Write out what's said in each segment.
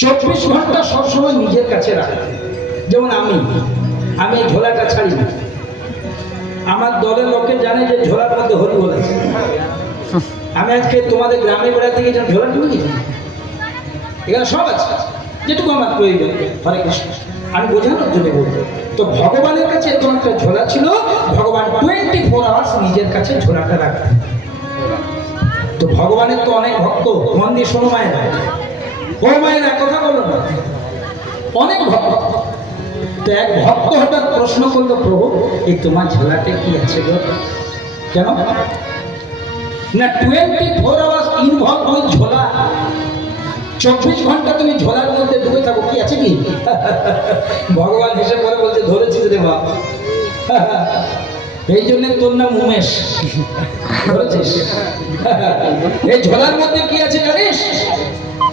24 ঘন্টা সবসময় নিজের কাছে রাখে। যেমন আমি এই ঝোলাটা ছাড়ি না। আমার দলের লোকে জানে যে ঝোলার মধ্যে হরি বলেছে। আমি আজকে তোমাদের গ্রামে বেড়াতে গিয়ে ঝোলা টুকে গেছি, এখানে সব আছে যেটুকু আমার প্রয়োজন। হরে কৃষ্ণ আমি বোঝানোর জন্য বলবো। তো ভগবানের কাছে এরকম একটা ঝোলা ছিল, ভগবান 24 আওয়ার্স নিজের কাছে ঝোলাটা রাখতেন। তো ভগবানের তো অনেক ভক্ত, মন দিয়ে শোনো মায়েরা, ও মায়েরা কথা বলো না, অনেক ভক্ত। তো এক ভক্ত হঠাৎ প্রশ্ন করলো, প্রভু এই তোমার ঝোলাতে কি আছে গো? কেন না 24 আওয়ার্স ইনভলভ ওই ঝোলা, 24 ঘন্টা তুমি ঝোলার মধ্যে ডুবে থাকো, কি আছে কি? ভগবান হিসেবে করে বলছে, ধরেছিস রে বাপ, এই জন্য তোর নাম উমেশ, ধরেছিস? এই ঝোলার মধ্যে কি আছে জানিস?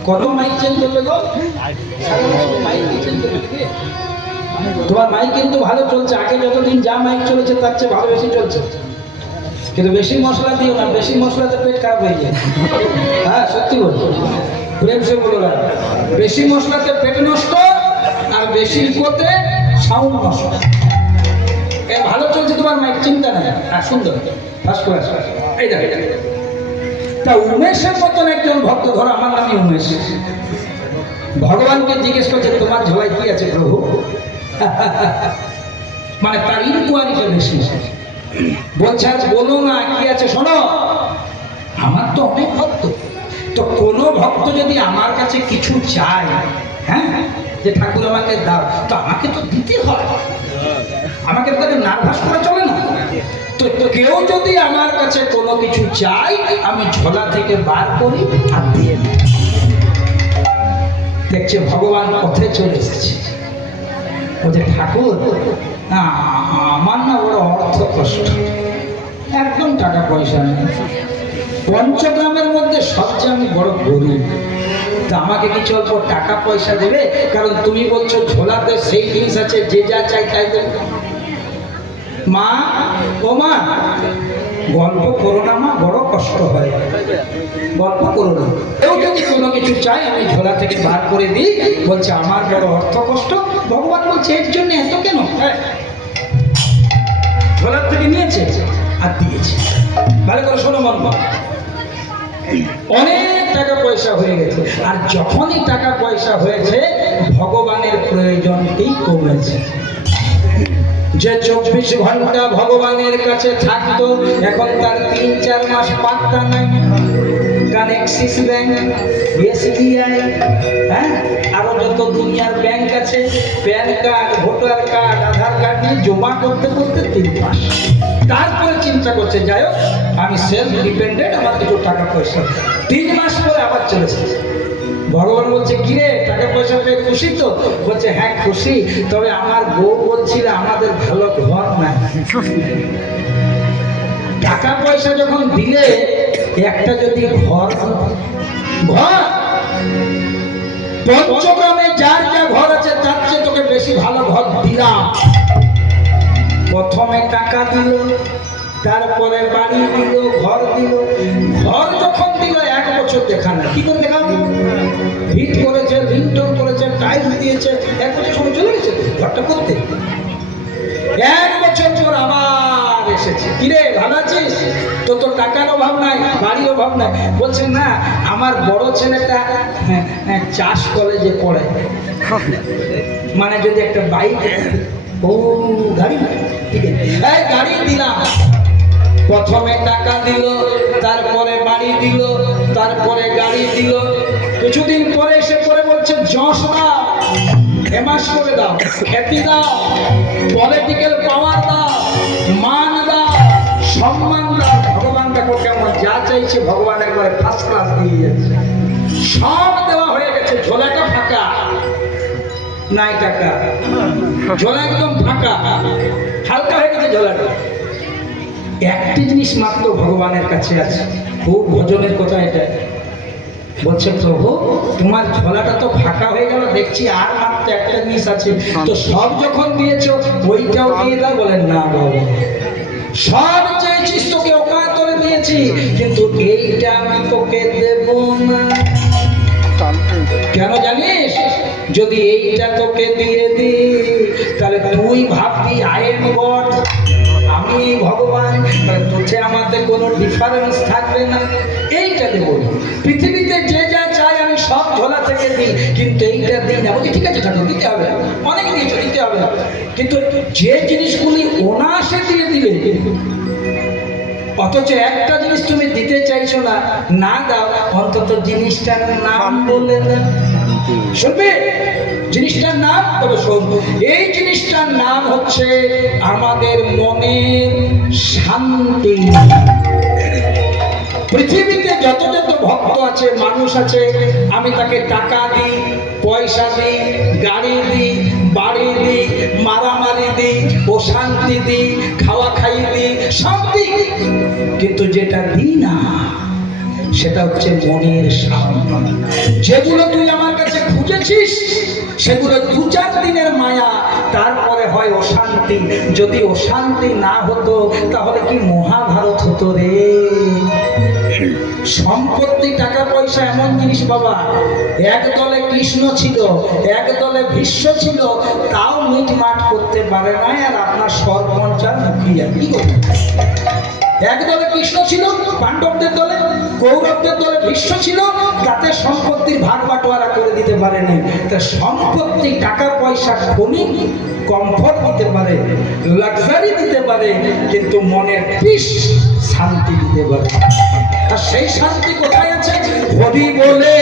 কত মাইক চেঞ্জ করলে গো? তোমার মাইক কিন্তু ভালো চলছে, আগে যতদিন যা মাইক চলেছে তার চেয়ে ভালো বেশি চলছে। কিন্তু বেশি মশলা দিও না, বেশি মশলাতে পেট খারাপ হয়ে যায়। হ্যাঁ সত্যি বলছো, প্রেম সে বলো না, বেশি মশলাতে পেট নষ্ট, আর বেশি ইকোতে সাউন্ড নষ্ট। এ ভালো চলছে তোমার মাইক, চিন্তা নেই, আর সুন্দর ফার্স্ট ক্লাস। এই দেখো তা উমেশের মতন একজন ভক্ত, ধরো আমার নামই উমেশ, ভগবানকে জিজ্ঞেস করছে তোমার ঝোলায় কি আছে প্রভু? মানে তার ইনকোয়ারিটা বেশি, বলছে আজ বলো না কি আছে, শোনো আমার তো অনেক ভক্ত, তো কোনো ভক্ত যদি আমার কাছে কিছু চায়, হ্যাঁ যে ঠাকুর আমাকে দাও, তো আমাকে তো দিতে হয়, আমাকে তো নার্ভাস করে চলে না। তো কেউ যদি আমার কাছে কোনো কিছু চাই, আমি ঝোলা থেকে বার করি আর দিয়ে দিই। দেখছে ভগবান পথে চলে এসেছে, বলছে ঠাকুর না আমার না বড় অর্থ কষ্ট, একদম টাকা পয়সা নেই, পঞ্চগ্রামের মধ্যে সবচেয়ে আমি বড় গরিব, তা আমাকে কিছু অল্প টাকা পয়সা দেবে? কারণ তুমি বলছো ঝোলাতে সেই জিনিস আছে যে যা চাই তাই দেবে। মা ও মা গল্প করো না মা, বড় কষ্ট হয়, গল্প করো না। কেউ যদি কোনো কিছু চাই আমি ঝোলা থেকে বার করে দিই, বলছে আমার বড় অর্থ কষ্ট। ভগবান বলছে এর জন্য এত কেন? ঝোলার থেকে নিয়েছে আর দিয়েছে। ভালো করে শোনো মন, অনেক টাকা পয়সা হয়ে গেছে, আর যখনই টাকা পয়সা হয়েছে ভগবানের প্রয়োজনকেই কমেছে। যে 24 ঘন্টা ভগবানের কাছে থাকতো, এখন তার 3-4 মাস পাত্তা নাই। কারণ অ্যাক্সিস ব্যাংক, এসবিআই, হ্যাঁ আরো যত দুনিয়ার ব্যাংক আছে, প্যান কার্ড, ভোটার কার্ড, আধার কার্ড নিয়ে জমা করতে করতে 3 মাস। তারপরে চিন্তা করছে যাই হোক আমি সেলফ ডিপেন্ডেন্ট, আমার কিছু টাকা পয়সা। 3 মাস পরে আবার চলেছে। ভগবান বলছে কিরে টাকা পয়সা পেয়ে খুশি তো? বলছে হ্যাঁ খুশি, তবে আমার বউ বলছিল আমাদের ভালো ঘর নাই। টাকা পয়সা যখন দিলে একটা যদি ঘর, পঞ্চগ্রামে যার যা ঘর আছে তার চেয়ে তোকে বেশি ভালো ঘর দিলাম। প্রথমে টাকা দিল, তারপরে বাড়ি দিল, ঘর দিল। ঘর যখন দিল 1 বছর দেখা না, কি করে দেখাবো? হিট করেছে, রিংটোন করেছে, টাইলস দিয়েছে, 1 বছর সময় চলে গেছে ঘরটা করতে। 1 বছর পর আবার এসেছে, কিরে ভালো আছিস? তো টাকার অভাব নাই, বাড়ির অভাব নাই। বলছে না আমার বড় ছেলেটা চাষ কলেজে পড়ে, মানে যদি একটা বাইক, ও গাড়ি, ঠিক আছে গাড়ি দিলাম। প্রথমে টাকা দিল, তারপরে বাড়ি দিল, তারপরে গাড়ি দিল। কিছুদিন পরে এসে পরে বলছে যশ দাও, ফেমাস করে দাও, খ্যাতি দাও, পলিটিক্যাল পাওয়ার দাও, মান দাও, সম্মান দাও। ভগবান দেখো কেমন যা চাইছে ভগবান একবারে ফার্স্ট ক্লাস দিয়ে যাচ্ছে। সব দেওয়া হয়ে গেছে, ঝোলাটা ফাঁকা নাই, টাকা ঝোলা একদম ফাঁকা, হালকা হয়ে গেছে ঝোলাটা। একটা জিনিস মাত্র ভগবানের কাছে আছে, খুব ভজনের কথা এটা। বলছে প্রভু তোমার ঝোলাটা তো ফাঁকা হয়ে গেল, দেখছি আর মাত্র একটা জিনিস আছে, তো সব যখন দিয়েছো ওইটাও দিয়ে দাও। বলেন না বাবা, সব চেয়েছিস তোকে অকাতরে দিয়েছি, কিন্তু এইটা আমি তোকে দেব না। কেন জানিস? যদি এইটা তোকে দিয়ে দিই তাহলে তুই ভাববি আইন গড, আমি ভগবান, তোকে আমাদের কোনো ডিফারেন্স থাকবে না। এইটা দেবো। পৃথিবীতে যে যা চাই আমি সব ঝোলা থেকে দিই, কিন্তু এইটা দিই না। বলছি ঠিক আছে ঠাকুর, দিতে হবে, অনেক দিয়েছো, দিতে হবে না, কিন্তু যে জিনিসগুলি অনায়াসে দিয়ে দিলে, অথচ একটা জিনিস তুমি দিতে চাইছো না, না দাও, অন্তত জিনিসটার নাম বলে না। শুনবে জিনিসটার নাম? তবে শোন, এই জিনিসটার নাম হচ্ছে আমাদের মনের শান্তি। পৃথিবীতে যত যত ভক্ত আছে, মানুষ আছে, আমি তাকে টাকা দিই, পয়সা দিই, গাড়ি দিই, বাড়ি দিই, মারামারি দিই, অশান্তি দিই, খাওয়া খাইয়ে দিই, সব দিই, কিন্তু যেটা দিই না সেটা হচ্ছে মনের শান্তি। যেগুলো তুই আমার কাছে খুঁজেছিস সেগুলো 2-4 দিনের মায়া, তারপরে হয় অশান্তি। যদি অশান্তি না হতো তাহলে কি মহাভারত হতো রে? সম্পত্তি, টাকা পয়সা এমন জিনিস বাবা, এক দলে কৃষ্ণ ছিল, এক দলে ভীষ্ম ছিল, তাও মিটমাট করতে পারে না। আর আপনার সরপঞ্চ আর মুখিয়া কি করবে? এক দলে কৃষ্ণ ছিল, পাণ্ডবদের দলে, কৌরবদের দলে ভীষ্ম ছিল, তাতে সম্পত্তির ভাগ বাটোয়ারা করে দিতে পারেনি। তা সম্পত্তি, টাকা পয়সা, ক্ষণিক কমফর্ট দিতে পারে, লাক্সারি দিতে পারে, কিন্তু মনের পিস, শান্তি দিতে পারে। আর সেই শান্তি কোথায় আছে? হরি বলে